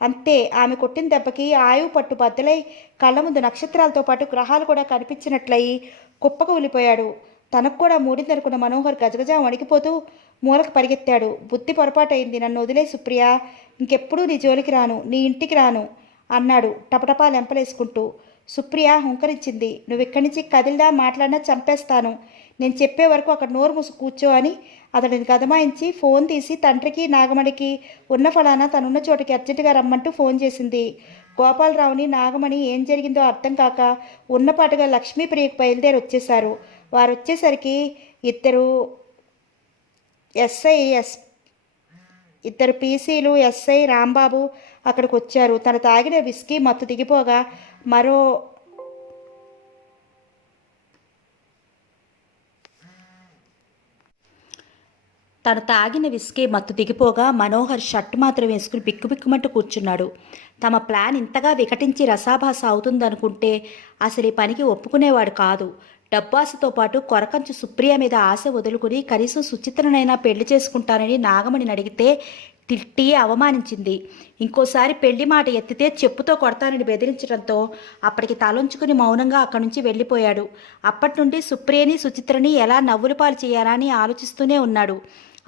అంతే, ఆమె కొట్టిన దెబ్బకి ఆయువు పట్టు బద్దలై కళ్ళ ముందు నక్షత్రాలతో పాటు గ్రహాలు కూడా కనిపించినట్లయి కుప్పకు ఉలిపోయాడు. తనకు కూడా మూడిందనుకున్న మనోహర్ గజగజ వణికిపోతూ మూలకు పరిగెత్తాడు. బుద్ధి పొరపాటైంది, నన్ను వదిలే సుప్రియ, ఇంకెప్పుడూ నీ జోలికి రాను, నీ ఇంటికి రాను అన్నాడు టపటపా లెంపలేసుకుంటూ. సుప్రియ హుంకరించింది. నువ్వు ఇక్కడి నుంచి కదిలిదా మాట్లాడినా చంపేస్తాను, నేను చెప్పే వరకు అక్కడ నోరు మూసు కూర్చో అని అతడిని గదమాయించి ఫోన్ తీసి తండ్రికి నాగమణికి ఉన్న ఫలానా తనున్న చోటికి అర్జెంటుగా రమ్మంటూ ఫోన్ చేసింది. గోపాలరావుని నాగమణి ఏం జరిగిందో అర్థం కాక ఉన్నపాటుగా లక్ష్మీప్రియకు బయలుదేరి వచ్చేశారు. వారు వచ్చేసరికి ఇద్దరు పీసీలు ఎస్ఐ రాంబాబు అక్కడికి వచ్చారు. తను తాగిన విస్కీ మత్తు దిగిపోగా మనోహర్ షర్ట్ మాత్రం వేసుకుని బిక్కుబిక్కుమంటూ కూర్చున్నాడు. తమ ప్లాన్ ఇంతగా వికటించి రసాభాస అవుతుందనుకుంటే అసలు ఈ పనికి ఒప్పుకునేవాడు కాదు. డబ్బాసతో పాటు కొరకంచు సుప్రియ మీద ఆశ వదులుకుని కనీసం సుచిత్రనైనా పెళ్లి చేసుకుంటానని నాగమణిని అడిగితే తిట్టి అవమానించింది. ఇంకోసారి పెళ్లి మాట ఎత్తితే చెప్పుతో కొడతానని బెదిరించడంతో అప్పటికి తలొంచుకుని మౌనంగా అక్కడి నుంచి వెళ్ళిపోయాడు. అప్పటి నుండి సుప్రియని సుచిత్రని ఎలా నవ్వులు పాలు చేయాలా అని ఆలోచిస్తూనే ఉన్నాడు.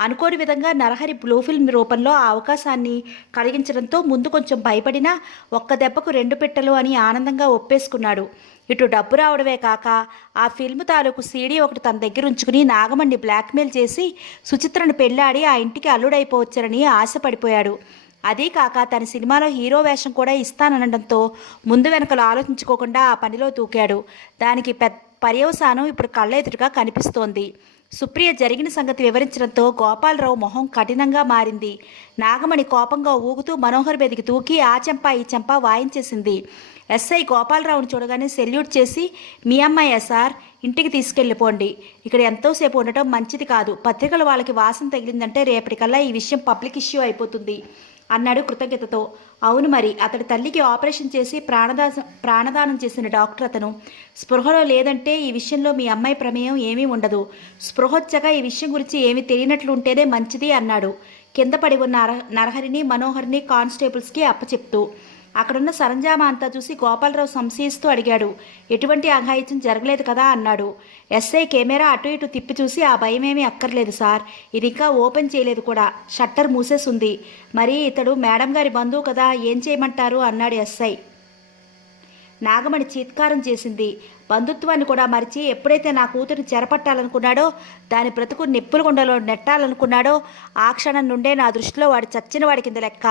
అనుకోని విధంగా నరహరి బ్లూ ఫిల్మ్ రూపంలో ఆ అవకాశాన్ని కలిగించడంతో ముందు కొంచెం భయపడినా ఒక్క దెబ్బకు 2 పిట్టలు అని ఆనందంగా ఒప్పేసుకున్నాడు. ఇటు డబ్బు రావడమే కాక ఆ ఫిల్మ్ తాలూకు సీడీ ఒకటి తన దగ్గర ఉంచుకుని నాగమణ్ణి బ్లాక్మెయిల్ చేసి సుచిత్రను పెళ్లాడి ఆ ఇంటికి అల్లుడైపోవచ్చని ఆశపడిపోయాడు. అదీ కాక తన సినిమాలో హీరో వేషం కూడా ఇస్తాననడంతో ముందు వెనకలు ఆలోచించుకోకుండా ఆ పనిలో దూకాడు. దానికి పర్యవసానం ఇప్పుడు కళ్ళ ఎదురుగా కనిపిస్తోంది. సుప్రియ జరిగిన సంగతి వివరించడంతో గోపాలరావు మొహం కఠినంగా మారింది. నాగమణి కోపంగా ఊగుతూ మనోహర్ మీదకి దూకి ఆ చెంప ఈ చెంప వాయించేసింది. ఎస్ఐ గోపాలరావుని చూడగానే సెల్యూట్ చేసి, మీ అమ్మాయి సార్, ఇంటికి తీసుకెళ్ళిపోండి, ఇక్కడ ఎంతోసేపు ఉండటం మంచిది కాదు, పత్రికలు వాళ్ళకి వాసన తగిలిందంటే రేపటికల్లా ఈ విషయం పబ్లిక్ ఇష్యూ అయిపోతుంది అన్నాడు కృతజ్ఞతతో. అవును మరి, అతడి తల్లికి ఆపరేషన్ చేసి ప్రాణదానం చేసిన డాక్టర్ అతను. స్పృహలో లేదంటే ఈ విషయంలో మీ అమ్మాయి ప్రమేయం ఏమీ ఉండదు. స్పృహొచ్చగా ఈ విషయం గురించి ఏమీ తెలియనట్లు ఉంటేనే మంచిది అన్నాడు కింద పడి ఉన్న నరహరిని మనోహర్ని కానిస్టేబుల్స్కి అప్పచెప్తూ. అక్కడున్న సరంజామా అంతా చూసి గోపాలరావు సంశయిస్తూ అడిగాడు. ఎటువంటి అఘాయిత్యం జరగలేదు కదా అన్నాడు. ఎస్ఐ కెమెరా అటు ఇటు తిప్పి చూసి, ఆ భయమేమీ అక్కర్లేదు సార్, ఇది ఇంకా ఓపెన్ చేయలేదు కూడా, షట్టర్ మూసేసుంది. మరి ఇతడు మేడం గారి బంధువు కదా, ఏం చేయమంటారు అన్నాడు ఎస్ఐ. నాగమణి చీత్కారం చేసింది. బంధుత్వాన్ని కూడా మరిచి ఎప్పుడైతే నా కూతురిని చెరపట్టాలనుకున్నాడో, దాని బ్రతుకు నిప్పుల గుండలో నెట్టాలనుకున్నాడో ఆ క్షణం నుండే నా దృష్టిలో వాడు చచ్చిన వాడి కింద లెక్క.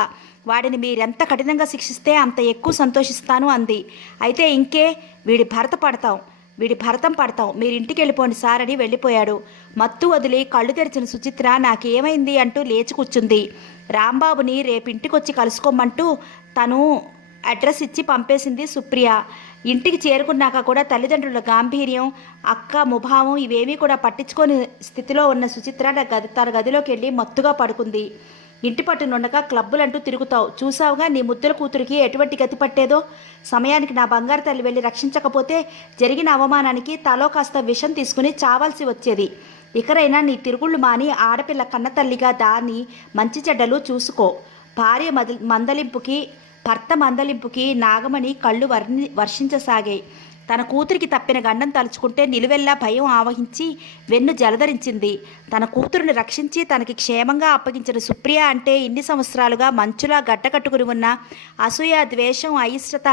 వాడిని మీరెంత కఠినంగా శిక్షిస్తే అంత ఎక్కువ సంతోషిస్తాను అంది. అయితే ఇంకే, వీడి భరతం పడతాం, మీరింటికి వెళ్ళిపోండి సార్ అని వెళ్ళిపోయాడు. మత్తు వదిలి కళ్ళు తెరిచిన సుచిత్ర నాకేమైంది అంటూ లేచి కూర్చుంది. రాంబాబుని రేపింటికొచ్చి కలుసుకోమంటూ తను అడ్రస్ ఇచ్చి పంపేసింది సుప్రియ. ఇంటికి చేరుకున్నాక కూడా తల్లిదండ్రుల గాంభీర్యం, అక్క ముభావం ఇవేమీ కూడా పట్టించుకోని స్థితిలో ఉన్న సుచిత్ర తన గదిలోకి వెళ్ళి మత్తుగా పడుకుంది. ఇంటి పట్టునుండగా క్లబ్బులంటూ తిరుగుతావు, చూసావుగా నీ ముద్దుల కూతురికి ఎటువంటి గతి పట్టేదో. సమయానికి నా బంగారు తల్లి వెళ్ళి రక్షించకపోతే జరిగిన అవమానానికి తలో కాస్త విషం తీసుకుని చావాల్సి వచ్చేది. ఇకరైనా నీ తిరుగుళ్ళు మాని ఆడపిల్ల కన్నతల్లిగా దాన్ని మంచి చెడ్డలు చూసుకో. భర్త మందలింపుకి నాగమణి కళ్ళు వర్షించసాగాయి. తన కూతురికి తప్పిన గండం తలుచుకుంటే నిలువెల్లా భయం ఆవహించి వెన్ను జలధరించింది. తన కూతురుని రక్షించి తనకి క్షేమంగా అప్పగించిన సుప్రియ అంటే ఇన్ని సంవత్సరాలుగా మంచులా గడ్డకట్టుకుని ఉన్న అసూయ, ద్వేషం, అయిష్టత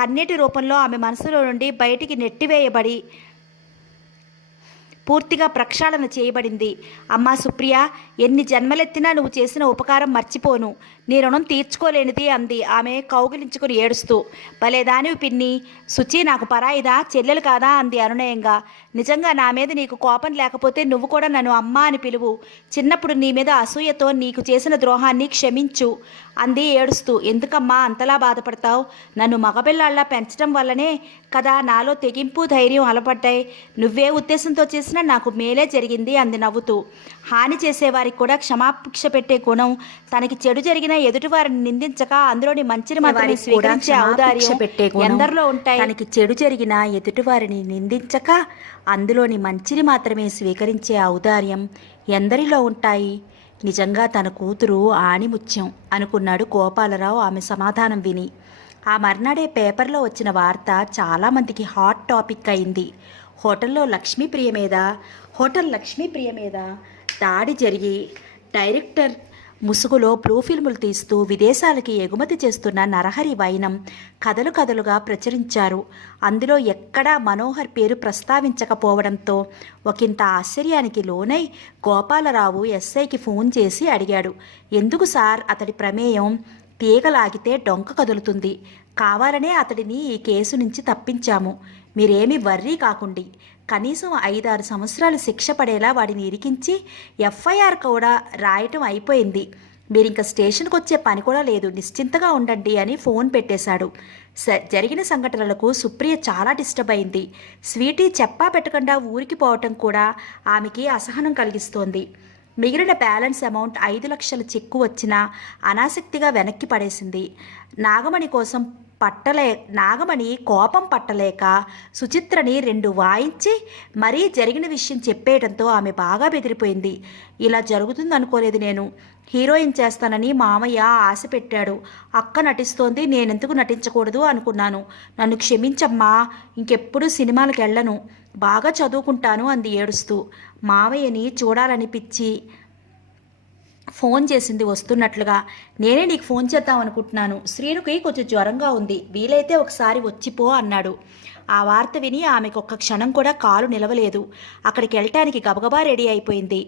కన్నీటి రూపంలో ఆమె మనసులో నుండి బయటికి నెట్టివేయబడి పూర్తిగా ప్రక్షాళన చేయబడింది. అమ్మా సుప్రియ, ఎన్ని జన్మలెత్తినా నువ్వు చేసిన ఉపకారం మర్చిపోను, నీ రుణం తీర్చుకోలేనిది అంది ఆమె కౌగిలించుకుని ఏడుస్తూ. భలేదానివి పిన్ని, శుచి నాకు పరాయిదా, చెల్లెలు కాదా అంది అనునయంగా. నిజంగా నా మీద నీకు కోపం లేకపోతే నువ్వు కూడా నన్ను అమ్మా అని పిలువు. చిన్నప్పుడు నీ మీద అసూయతో నీకు చేసిన ద్రోహాన్ని క్షమించు అంది ఏడుస్తూ. ఎందుకమ్మా అంతలా బాధపడతావు? నన్ను మగపిల్లాళ్ళ పెంచడం వల్లనే కదా నాలో తెగింపు, ధైర్యం అలపడ్డాయి. నువ్వే ఉద్దేశంతో చేసినా నాకు మేలే జరిగింది అంది నవ్వుతూ. హాని చేసేవారికి కూడా క్షమాభిక్ష పెట్టే గుణం, తనకి చెడు జరిగిన ఎదుటివారిని నిందించక అందులోని మంచిని మాత్రమే స్వీకరించే ఔదార్యం ఎందరిలో ఉంటాయి? తనకి చెడు జరిగిన ఎదుటివారిని నిందించక అందులోని మంచిని మాత్రమే స్వీకరించే ఔదార్యం ఎందరిలో ఉంటాయి? నిజంగా తన కూతురు ఆణిముత్యం అనుకున్నాడు గోపాలరావు ఆమె సమాధానం విని. ఆ మర్నాడే పేపర్లో వచ్చిన వార్త చాలామందికి హాట్ టాపిక్ అయింది. హోటల్ లక్ష్మీప్రియ మీద దాడి జరిగి డైరెక్టర్ ముసుగులో బ్లూ ఫిల్ములు తీస్తూ విదేశాలకి ఎగుమతి చేస్తున్న నరహరి వైనం కథలుగా ప్రచురించారు. అందులో ఎక్కడా మనోహర్ పేరు ప్రస్తావించకపోవడంతో ఒకంత ఆశ్చర్యానికి లోనై గోపాలరావు ఎస్ఐకి ఫోన్ చేసి అడిగాడు. ఎందుకు సార్ అతడి ప్రమేయం? తీగలాగితే డొంక కదులుతుంది. కావాలనే అతడిని ఈ కేసు నుంచి తప్పించాము. మీరేమీ వర్రీ కాకండి. కనీసం 5-6 సంవత్సరాలు శిక్ష పడేలా వాడిని ఇరికించి ఎఫ్ఐఆర్ కూడా రాయటం అయిపోయింది. మీరింక స్టేషన్కి వచ్చే పని కూడా లేదు, నిశ్చింతగా ఉండండి అని ఫోన్ పెట్టేశాడు. జరిగిన సంఘటనలకు సుప్రియ చాలా డిస్టర్బ్ అయింది. స్వీటీ చెప్పా పెట్టకుండా ఊరికి పోవటం కూడా ఆమెకి అసహనం కలిగిస్తోంది. మిగిలిన బ్యాలెన్స్ అమౌంట్ 5 లక్షల చెక్కు వచ్చినా అనాసక్తిగా వెనక్కి పడేసింది. నాగమణి కోపం పట్టలేక సుచిత్రని 2 వాయించి మరీ జరిగిన విషయం చెప్పేయడంతో ఆమె బాగా బెదిరిపోయింది. ఇలా జరుగుతుందనుకోలేదు నేను. హీరోయిన్ చేస్తానని మామయ్య ఆశ పెట్టాడు. అక్క నటిస్తోంది, నేనెందుకు నటించకూడదు అనుకున్నాను. నన్ను క్షమించమ్మా, ఇంకెప్పుడు సినిమాలకు వెళ్ళను, బాగా చదువుకుంటాను అంది ఏడుస్తూ. మామయ్యని చూడాలనిపించి ఫోన్ చేసింది వస్తున్నట్లుగా. నేనే నీకు ఫోన్ చేద్దాం అనుకుంటున్నాను. శ్రీనుకి కొంచెం జ్వరంగా ఉంది, వీలైతే ఒకసారి వచ్చిపో అన్నాడు. ఆ వార్త విని ఆమెకు ఒక్క క్షణం కూడా కాలు నిలవలేదు. అక్కడికి వెళ్ళటానికి గబగబా రెడీ అయిపోయింది.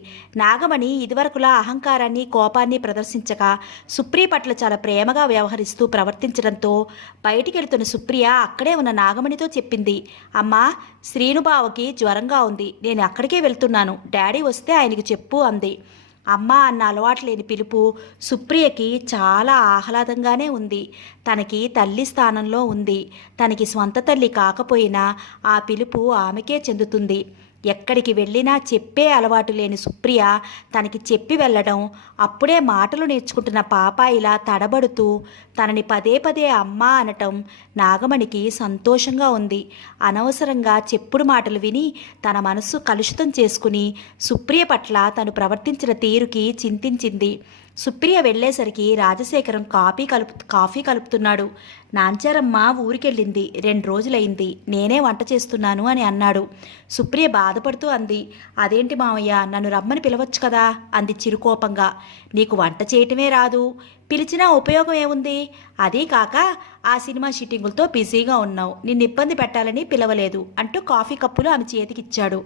నాగమణి ఇదివరకులా అహంకారాన్ని కోపాన్ని ప్రదర్శించక సుప్రియ పట్ల చాలా ప్రేమగా వ్యవహరిస్తూ ప్రవర్తించడంతో బయటికి వెళ్తున్న సుప్రియ అక్కడే ఉన్న నాగమణితో చెప్పింది. అమ్మా, శ్రీనుబావకి జ్వరంగా ఉంది, నేను అక్కడికే వెళ్తున్నాను. డాడీ వస్తే ఆయనకి చెప్పు అంది. అమ్మ అన్న అలవాటు లేని పిలుపు సుప్రియకి చాలా ఆహ్లాదంగానే ఉంది. తనకి తల్లి స్థానంలో ఉంది. తనకి స్వంత తల్లి కాకపోయినా ఆ పిలుపు ఆమెకే చెందుతుంది. ఎక్కడికి వెళ్ళినా చెప్పే అలవాటు లేని సుప్రియ తనకి చెప్పి వెళ్ళడం, అప్పుడే మాటలు నేర్చుకుంటున్న పాపాయిలా తడబడుతూ తనని పదే పదే అమ్మ అనటం నాగమణికి సంతోషంగా ఉంది. అనవసరంగా చెప్పుడు మాటలు విని తన మనస్సు కలుషితం చేసుకుని సుప్రియ పట్ల తను ప్రవర్తించిన తీరుకి చింతించింది. సుప్రియ వెళ్ళేసరికి రాజశేఖరం కాఫీ కలుపుతున్నాడు. నాంచారమ్మ ఊరికెళ్ళింది, 2 రోజులైంది, నేనే వంట చేస్తున్నాను అని అన్నాడు. సుప్రియ బాధపడుతూ అంది. అదేంటి మావయ్య, నన్ను రమ్మని పిలవచ్చు కదా అంది చిరుకోపంగా. నీకు వంట చేయటమే రాదు, పిలిచినా ఉపయోగం ఏముంది? అదీ కాక ఆ సినిమా షూటింగులతో బిజీగా ఉన్నావు, నిన్ను ఇబ్బంది పెట్టాలని పిలవలేదు అంటూ కాఫీ కప్పులు ఆమె చేతికిచ్చాడు.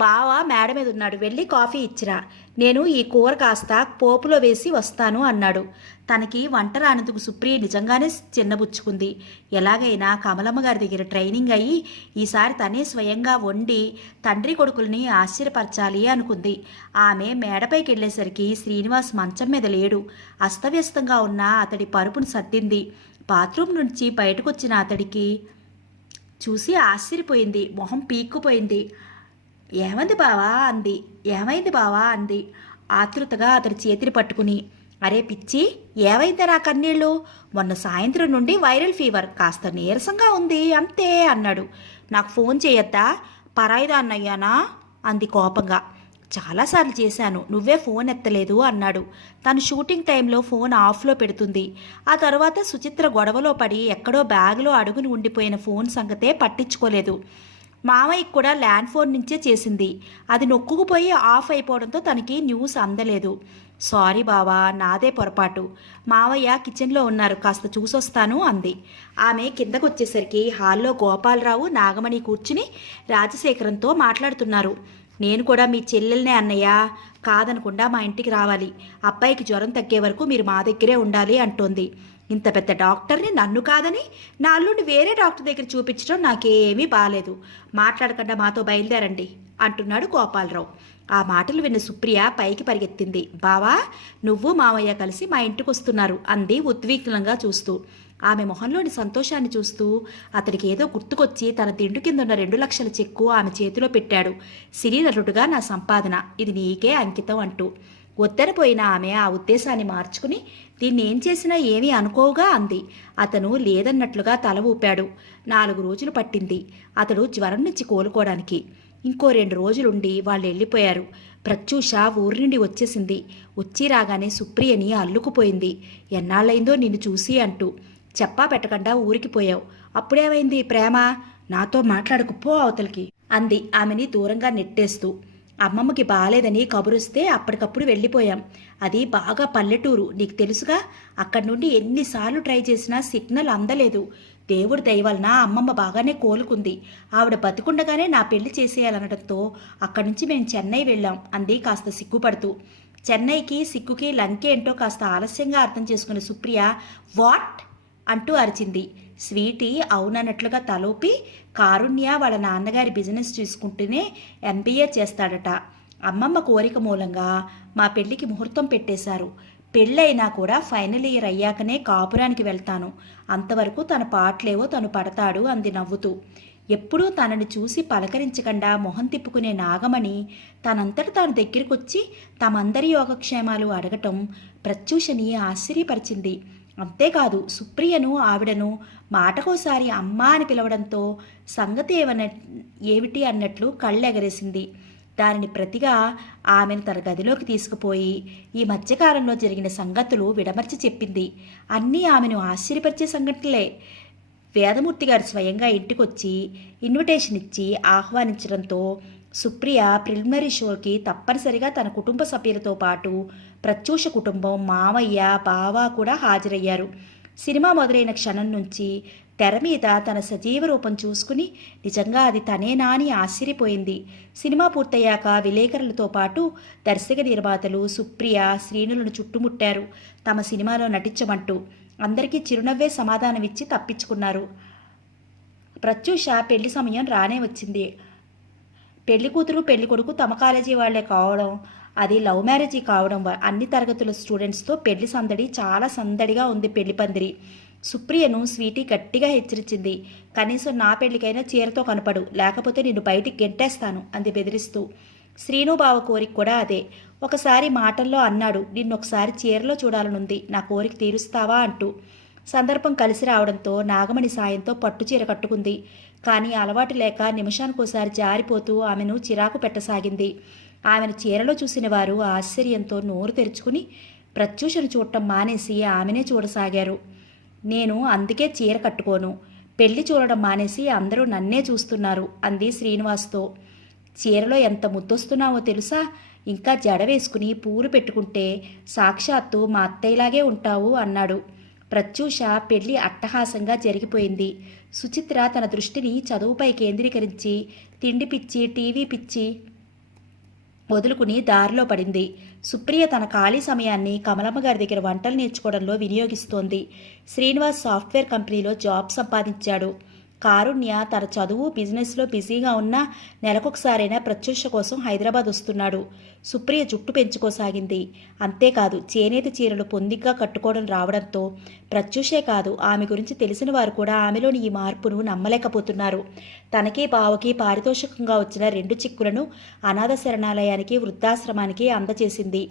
బావ మేడ మీద ఉన్నాడు, వెళ్ళి కాఫీ ఇచ్చిరా, నేను ఈ కూర కాస్త పోపులో వేసి వస్తాను అన్నాడు. తనకి వంట రానందుకు సుప్రియ నిజంగానే చిన్నబుచ్చుకుంది. ఎలాగైనా కమలమ్మ గారి దగ్గర ట్రైనింగ్ అయ్యి ఈసారి తనే స్వయంగా వండి తండ్రి కొడుకుల్ని ఆశ్చర్యపరచాలి అనుకుంది. ఆమె మేడపైకి వెళ్ళేసరికి శ్రీనివాస్ మంచం మీద లేడు. అస్తవ్యస్తంగా ఉన్న అతడి పరుపును సర్దింది. బాత్రూమ్ నుంచి బయటకొచ్చిన అతడికి చూసి ఆశ్చర్యపోయింది. మొహం పీక్కుపోయింది. ఏమైంది బావా అంది ఆతృతగా అతడి చేతిని పట్టుకుని. అరే పిచ్చి, ఏమైంది నా కన్నీళ్ళు? మొన్న సాయంత్రం నుండి వైరల్ ఫీవర్, కాస్త నీరసంగా ఉంది అంతే అన్నాడు. నాకు ఫోన్ చేయొద్దా? పరాయిదా అన్నయ్యానా అంది కోపంగా. చాలాసార్లు చేశాను, నువ్వే ఫోన్ ఎత్తలేదు అన్నాడు. తను షూటింగ్ టైంలో ఫోన్ ఆఫ్లో పెడుతుంది. ఆ తర్వాత సుచిత్ర గొడవలో పడి ఎక్కడో బ్యాగులో అడుగుని ఉండిపోయిన ఫోన్ సంగతే పట్టించుకోలేదు. మామయ్యకి కూడా ల్యాండ్ ఫోన్ నుంచే చేసింది. అది నొక్కుకుపోయి ఆఫ్ అయిపోవడంతో తనకి న్యూస్ అందలేదు. సారీ బావా, నాదే పొరపాటు. మావయ్య కిచెన్లో ఉన్నారు, కాస్త చూసొస్తాను అంది. ఆమె కిందకు వచ్చేసరికి హాల్లో గోపాలరావు నాగమణి కూర్చుని రాజశేఖరంతో మాట్లాడుతున్నారు. నేను కూడా మీ చెల్లెల్నే అన్నయ్య, కాదనకుండా మా ఇంటికి రావాలి. అబ్బాయికి జ్వరం తగ్గే వరకు మీరు మా దగ్గరే ఉండాలి అంటోంది. ఇంత పెద్ద డాక్టర్ని నన్ను కాదని నా అల్లుడిని వేరే డాక్టర్ దగ్గర చూపించడం నాకేమీ బాలేదు. మాట్లాడకుండా మాతో బయలుదేరండి అంటున్నాడు గోపాలరావు. ఆ మాటలు విన్న సుప్రియ పైకి పరిగెత్తింది. బావా, నువ్వు మామయ్య కలిసి మా ఇంటికి వస్తున్నారు అంది ఉద్విగ్నంగా చూస్తూ. ఆమె మొహంలోని సంతోషాన్ని చూస్తూ అతడికి ఏదో గుర్తుకొచ్చి తన దిండు కింద ఉన్న 2 లక్షల చెక్కు ఆమె చేతిలో పెట్టాడు. సిరినరుడుగా నా సంపాదన, ఇది నీకే అంకితం అంటూ. ఒత్తెరపోయిన ఆమె ఆ ఉద్దేశాన్ని మార్చుకుని దీన్ని ఏం చేసినా ఏమీ అనుకోవుగా అంది. అతను లేదన్నట్లుగా తల ఊపాడు. 4 రోజులు పట్టింది అతడు జ్వరం నుంచి కోలుకోవడానికి. ఇంకో 2 రోజులుండి వాళ్ళు వెళ్ళిపోయారు. ప్రత్యూష ఊరి నుండి వచ్చేసింది. వచ్చి రాగానే సుప్రియని అల్లుకుపోయింది. ఎన్నాళ్ళైందో నిన్ను చూసి అంటూ. చెప్పా పెట్టకుండా ఊరికి పోయావు, అప్పుడేమైంది ప్రేమ? నాతో మాట్లాడుకుపో అవతలికి అంది ఆమెని దూరంగా నెట్టేస్తూ. అమ్మమ్మకి బాలేదని కబురుస్తే అప్పటికప్పుడు వెళ్ళిపోయాం. అది బాగా పల్లెటూరు, నీకు తెలుసుగా. అక్కడి నుండి ఎన్నిసార్లు ట్రై చేసినా సిగ్నల్ అందలేదు. దేవుడి దయ వలన అమ్మమ్మ బాగానే కోలుకుంది. ఆవిడ బతికుండగానే నా పెళ్లి చేసేయాలనడంతో అక్కడి నుంచి మేము చెన్నై వెళ్ళాం అంది కాస్త సిగ్గుపడుతూ. చెన్నైకి సిగ్గుకి లంకేంటో కాస్త ఆలస్యంగా అర్థం చేసుకున్న సుప్రియ వాట్ అంటూ అరిచింది. స్వీటీ అవునన్నట్లుగా తలోపి, కారుణ్య వాళ్ళ నాన్నగారి బిజినెస్ చూసుకుంటూనే MBA చేస్తాడట. అమ్మమ్మ కోరిక మూలంగా మా పెళ్లికి ముహూర్తం పెట్టేశారు. పెళ్ళైనా కూడా ఫైనల్ ఇయర్ అయ్యాకనే కాపురానికి వెళ్తాను. అంతవరకు తన పాటలేవో తను పడతాడు అంది నవ్వుతూ. ఎప్పుడూ తనని చూసి పలకరించకుండా మొహం తిప్పుకునే నాగమణి తనంతట తాను దగ్గరికొచ్చి తమందరి యోగక్షేమాలు అడగటం ప్రత్యూషని ఆశ్చర్యపరిచింది. అంతేకాదు, సుప్రియను ఆవిడను మాటకోసారి అమ్మా అని పిలవడంతో సంగతి ఏమిటి అన్నట్లు కళ్ళెగరేసింది. దానిని ప్రతిగా ఆమెను తన గదిలోకి తీసుకుపోయి ఈ మధ్యకాలంలో జరిగిన సంగతులు విడమర్చి చెప్పింది. అన్నీ ఆమెను ఆశ్చర్యపరిచే సంఘటనలే. వేదమూర్తి గారు స్వయంగా ఇంటికొచ్చి ఇన్విటేషన్ ఇచ్చి ఆహ్వానించడంతో సుప్రియ ప్రిలిమినరీ షోకి తప్పనిసరిగా తన కుటుంబ సభ్యులతో పాటు ప్రత్యూష కుటుంబం, మామయ్య, బావ కూడా హాజరయ్యారు. సినిమా మొదలైన క్షణం నుంచి తెర మీద తన సజీవ రూపం చూసుకుని నిజంగా అది తనేనా అని ఆశ్చర్యపోయింది. సినిమా పూర్తయ్యాక విలేకరులతో పాటు దర్శక నిర్మాతలు సుప్రియ, శ్రీనులను చుట్టుముట్టారు తమ సినిమాలో నటించమంటూ. అందరికీ చిరునవ్వే సమాధానమిచ్చి తప్పించుకున్నారు. ప్రత్యూష పెళ్లి సమయం రానే వచ్చింది. పెళ్లి కూతురు పెళ్లి కొడుకు తమ కాలేజీ వాళ్లే కావడం, అది లవ్ మ్యారేజీ కావడం, అన్ని తరగతుల స్టూడెంట్స్తో పెళ్లి సందడి చాలా సందడిగా ఉంది పెళ్లి పందిరి. సుప్రియను స్వీటీ గట్టిగా హెచ్చరించింది. కనీసం నా పెళ్లికైనా చీరతో కనపడు, లేకపోతే నిన్ను బయటికి గెంటేస్తాను అంది బెదిరిస్తూ. శ్రీను బావ కోరిక కూడా అదే. ఒకసారి మాటల్లో అన్నాడు, నిన్నొకసారి చీరలో చూడాలనుంది, నా కోరిక తీరుస్తావా అంటూ. సందర్భం కలిసి రావడంతో నాగమణి సాయంతో పట్టుచీర కట్టుకుంది. కానీ అలవాటు లేక నిమిషానికోసారి జారిపోతూ ఆమెను చిరాకు పెట్టసాగింది. ఆమెను చీరలో చూసిన వారు ఆశ్చర్యంతో నోరు తెరుచుకుని ప్రత్యూషను చూడటం మానేసి ఆమెనే చూడసాగారు. నేను అందుకే చీర కట్టుకోను, పెళ్లి చూడడం మానేసి అందరూ నన్నే చూస్తున్నారు అంది శ్రీనివాస్తో. చీరలో ఎంత ముద్దొస్తున్నావో తెలుసా? ఇంకా జడ వేసుకుని పూలు పెట్టుకుంటే సాక్షాత్తు మా అత్తయ్యలాగే ఉంటావు అన్నాడు. ప్రత్యూష పెళ్లి అట్టహాసంగా జరిగిపోయింది. సుచిత్ర తన దృష్టిని చదువుపై కేంద్రీకరించి తిండి పిచ్చి, టీవీ పిచ్చి వదులుకుని దారిలో పడింది. సుప్రియ తన ఖాళీ సమయాన్ని కమలమ్మ గారి దగ్గర వంటలు నేర్చుకోవడంలో వినియోగిస్తోంది. శ్రీనివాస్ సాఫ్ట్వేర్ కంపెనీలో జాబ్ సంపాదించాడు. కారుణ్య తన చదువు, బిజినెస్లో బిజీగా ఉన్న నెలకొకసారైనా ప్రత్యూష కోసం హైదరాబాద్ వస్తున్నాడు. సుప్రియ జుట్టు పెంచుకోసాగింది. అంతేకాదు, చేనేత చీరలు పొందిగ్గా కట్టుకోవడం రావడంతో ప్రత్యూషే కాదు, ఆమె గురించి తెలిసిన వారు కూడా ఆమెలోని ఈ మార్పును నమ్మలేకపోతున్నారు. తనకి బావకి పారితోషికంగా వచ్చిన 2 చిక్కులను అనాథ శరణాలయానికి, వృద్ధాశ్రమానికి అందజేసింది.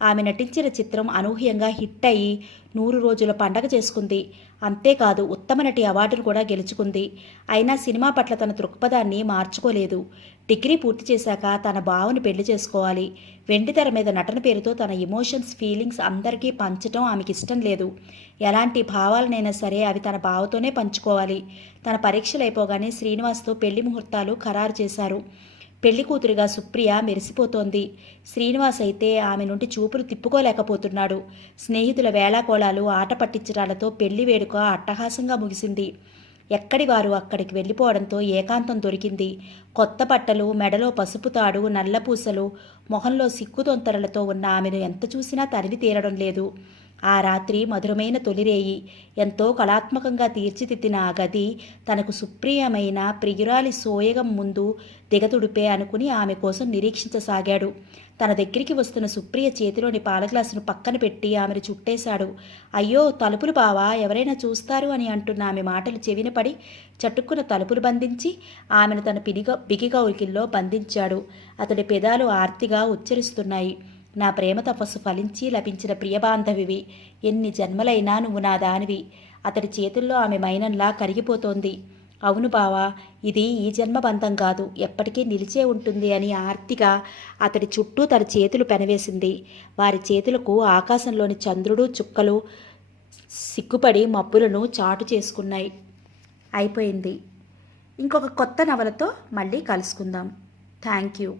ఆమె నటించిన చిత్రం అనూహ్యంగా హిట్ అయి 100 రోజుల పండగ చేసుకుంది. అంతేకాదు, ఉత్తమ నటి అవార్డును కూడా గెలుచుకుంది. అయినా సినిమా పట్ల తన దృక్పథాన్ని మార్చుకోలేదు. డిగ్రీ పూర్తి చేశాక తన బావని పెళ్లి చేసుకోవాలి. వెండితెర మీద నటన పేరుతో తన ఎమోషన్స్, ఫీలింగ్స్ అందరికీ పంచడం ఆమెకి ఇష్టం లేదు. ఎలాంటి భావాలనైనా సరే అవి తన బావతోనే పంచుకోవాలి. తన పరీక్షలు అయిపోగానే శ్రీనివాస్తో పెళ్లి ముహూర్తాలు ఖరారు చేశారు. పెళ్లి కూతురుగా సుప్రియ మెరిసిపోతోంది. శ్రీనివాస్ అయితే ఆమె నుండి చూపులు తిప్పుకోలేకపోతున్నాడు. స్నేహితుల వేళాకోళాలు, ఆట పట్టించడాలతో పెళ్లి వేడుక అట్టహాసంగా ముగిసింది. ఎక్కడి వారు అక్కడికి వెళ్ళిపోవడంతో ఏకాంతం దొరికింది. కొత్త బట్టలు, మెడలో పసుపు తాడు, నల్లపూసలు, మొహంలో సిగ్గుతొంతరలతో ఉన్న ఆమెను ఎంత చూసినా తనివి తీరడం లేదు. ఆ రాత్రి మధురమైన తొలిరేయి. ఎంతో కళాత్మకంగా తీర్చిదిద్దిన ఆ గది తనకు సుప్రియమైన ప్రియురాలి సోయగం ముందు దిగతుడిపే అనుకుని ఆమె కోసం నిరీక్షించసాగాడు. తన దగ్గరికి వస్తున్న సుప్రియ చేతిలోని పాల గ్లాసును పక్కన పెట్టి ఆమెను చుట్టేశాడు. అయ్యో తలుపులు బావా, ఎవరైనా చూస్తారు అని అంటున్న ఆమె మాటలు చెవిన పడి చటుక్కున తలుపులు బంధించి ఆమెను తన బిగిగౌరికిల్లో బంధించాడు. అతడి పెదాలు ఆర్తిగా ఉచ్చరిస్తున్నాయి. నా ప్రేమ తపస్సు ఫలించి లభించిన ప్రియబాంధవివి, ఎన్ని జన్మలైనా నువ్వు నా దానివి. అతడి చేతుల్లో ఆమె మైనంలా కరిగిపోతోంది. అవును బావా, ఇది ఈ జన్మ బంధం కాదు, ఎప్పటికీ నిలిచే ఉంటుంది అని ఆర్తిగా అతడి చుట్టూ తన చేతులు పెనవేసింది. వారి చేతులకు ఆకాశంలోని చంద్రుడు చుక్కలు సిగ్గుపడి మబ్బులను చాటు చేసుకున్నాయి. అయిపోయింది. ఇంకొక కొత్త నవలతో మళ్ళీ కలుసుకుందాం. Thank you.